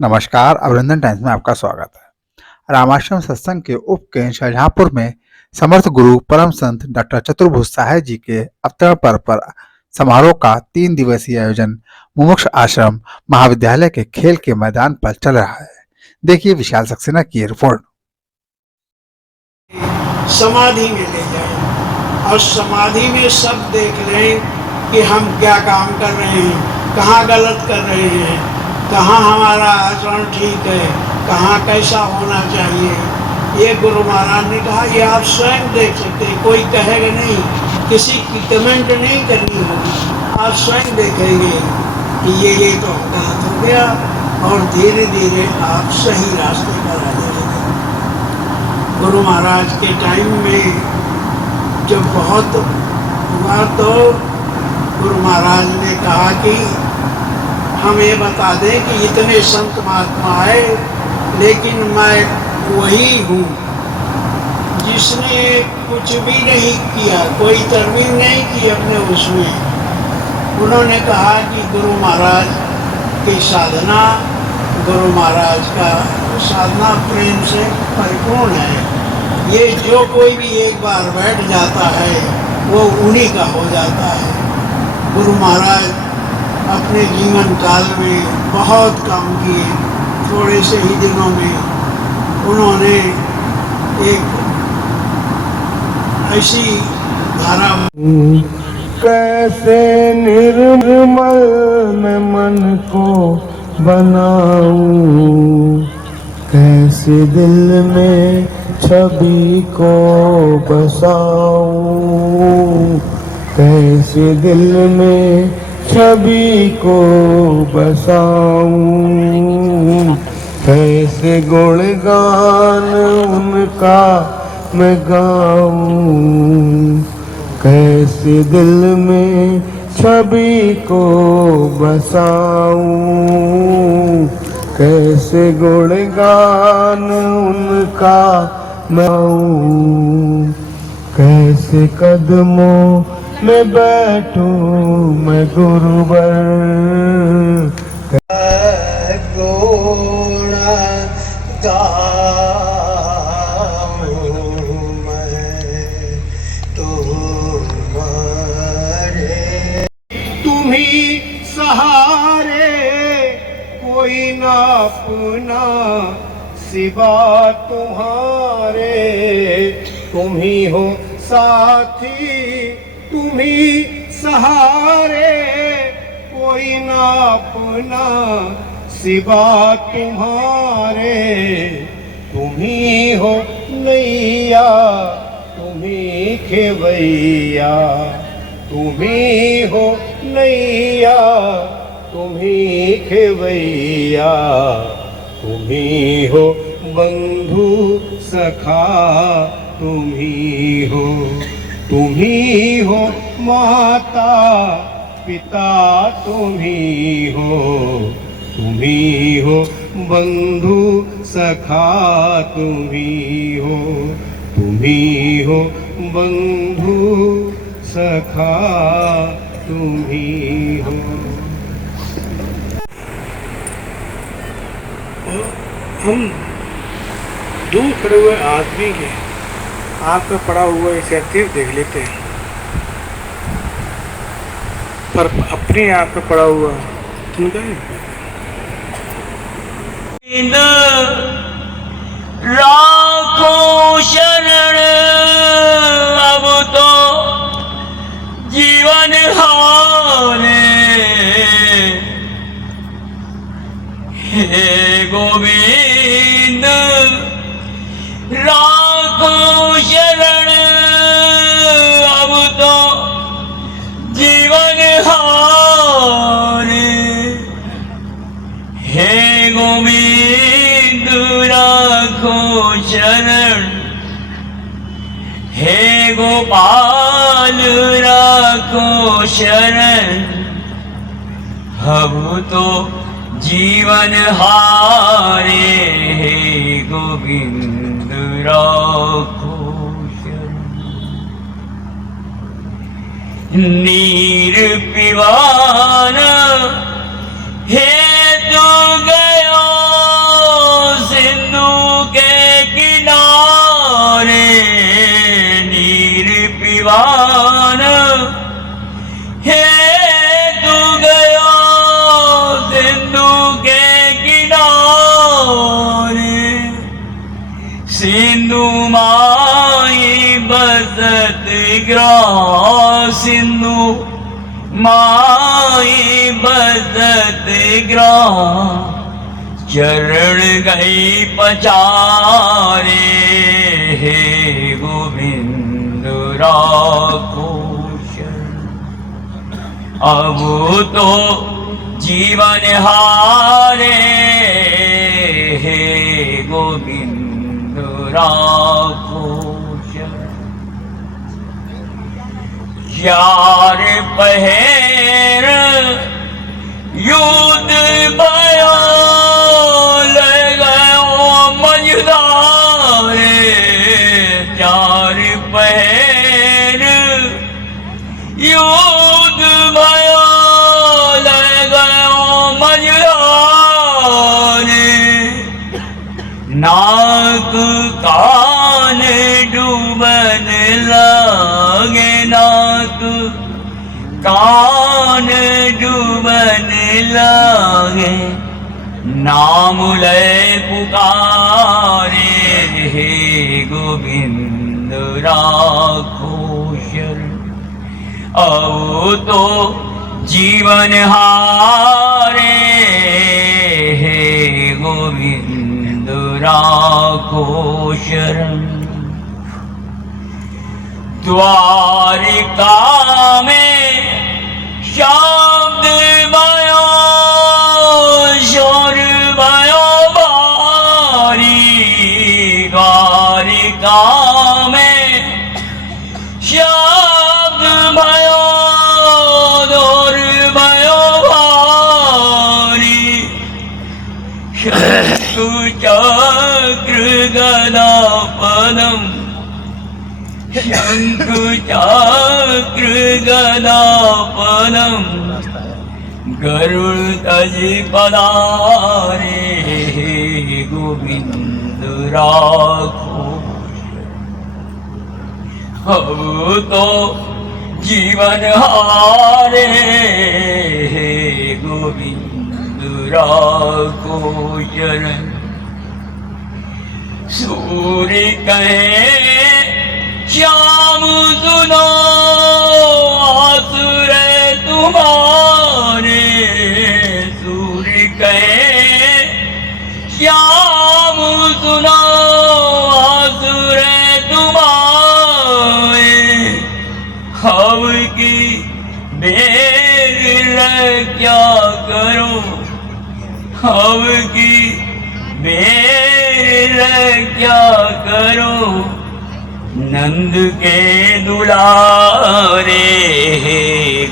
नमस्कार, अभिनंदन टाइम्स में आपका स्वागत है। रामाश्रम सत्संग के उप केंद्र शाहजहांपुर में समर्थ गुरु परम संत डॉक्टर चतुर्भुज सहाय जी के अवतरण पर समारोह का 3 दिवसीय आयोजन मुमुक्ष आश्रम महाविद्यालय के खेल के मैदान पर चल रहा है। देखिए विशाल सक्सेना की रिपोर्ट। समाधि में ले जाए और समाधि में सब देख लें कि हम क्या काम कर रहे हैं, कहाँ गलत कर रहे हैं, कहाँ हमारा आचरण ठीक है, कहाँ कैसा होना चाहिए। ये गुरु महाराज ने कहा ये आप स्वयं देख सकते हैं, कोई कहेगा नहीं, किसी की कमेंट नहीं करनी होगी, आप स्वयं देखेंगे कि ये तो गलत हो गया और धीरे धीरे आप सही रास्ते पर आ जाएंगे। गुरु महाराज के टाइम में जब बहुत हुआ तो गुरु महाराज ने कहा कि हमें बता दें कि इतने संत महात्मा आए, लेकिन मैं वही हूँ जिसने कुछ भी नहीं किया, कोई तरमीम नहीं की अपने उसमें। उन्होंने कहा कि गुरु महाराज की साधना, गुरु महाराज का साधना प्रेम से परिपूर्ण है। ये जो कोई भी एक बार बैठ जाता है वो उन्हीं का हो जाता है। गुरु महाराज अपने जीवन काल में बहुत काम किए। थोड़े से ही दिनों में उन्होंने एक ऐसी धारा, कैसे निर्मल मैं मन को बनाऊं, कैसे दिल में छवि को बसाऊं, कैसे दिल में छवि को बसाऊं, कैसे गुणगान उनका मैं गाऊं, कैसे दिल में छवि को बसाऊं, कैसे गुणगान उनका मैं गाऊं, कैसे कदमों में बैठूं मैं गुरुवर, गुण गाऊं मैं तुम्हारे, तुम्ही सहारे कोई ना अपना सिवा तुम्हारे, तुम्ही हो साथी तुम्ही सहारे कोई ना अपना सिवा तुम्हारे, तुम्ही हो नैया तुम्ही खेवैया, तुम्ही हो नैया तुम्ही खेवैया, तुम्ही हो बंधु सखा तुम्ही हो, तुम्ही हो माता पिता तुम्ही हो, तुम्ही हो बंधु सखा तुम्ही हो, तुम्ही हो बंधु सखा तुम्ही हो। हम दूर खड़े हुए आदमी के आँख पे पड़ा हुआ इसे तीर देख लेते हैं, पर अपनी आँख पे पड़ा हुआ तुमका लाखों शरण अब तो जीवन हारे, हे गोविंद लाखों शरण अब तो जीवन हारे, हे गोविंद लाखों शरण, हे गोपाल लाखों शरण, अब तो जीवन हारे, हे गोविंद राखो शरण। नीर पिवाना हे तू गया ग्राम चरण गई पचारे, हे गोविंद राखो शरण। अब तो जीवन हारे, हे गोविंद राखो शरण। चार पहर युद्ध भयो मझधारे, चार पहर युद्ध भयो मझधारे। नाक कान डूबन लागे, नाक कान डूबन लागे। नाम लय पुकारे, हे गोविंद राखो शरण। अब तो जीवन हारे, हे गोविंद राखो शरण। द्वारिका में शब्द भयो, शोर भयो भारी। द्वारिका में शब्द भयो, शोर भयो भारी। शंख चक्र गदा पद्म, शंख चक्र गदा पद्म। गरुड़ तज पधारे, हे गोविंद राखो। अब तो जीवन हारे, हे गोविंद राखो शरण। सूर्य कहे श्याम सुनो, आसुर तुम्हारे। सूर्य कहे श्याम सुनो, आसुर तुम्हारे। हव की बेर क्या करो, हव की बेर क्या करो। नंद के दुलारे, हे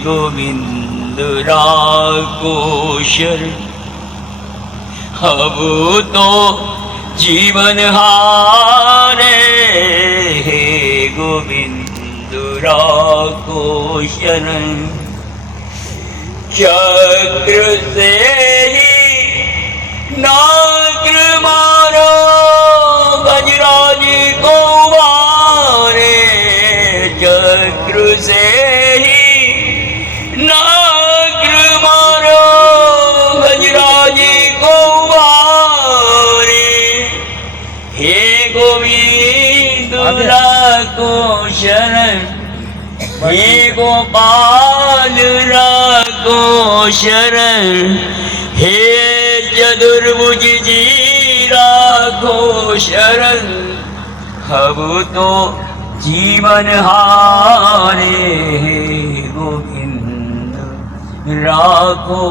गोविंद राखो शरण। अब तो जीवन हारे, हे गोविंद राखो शरण। चक्र से ही नाग मारो, गजराज को मारे। चक्र से ही नाग मारो, गजराज को मारे। हे गोविंद राखो शरण, हे गोपाल राखो शरण। हे चतुर्भुज जी राखो शरण। अब तो जीवन हारे, हे गोविंद राखो।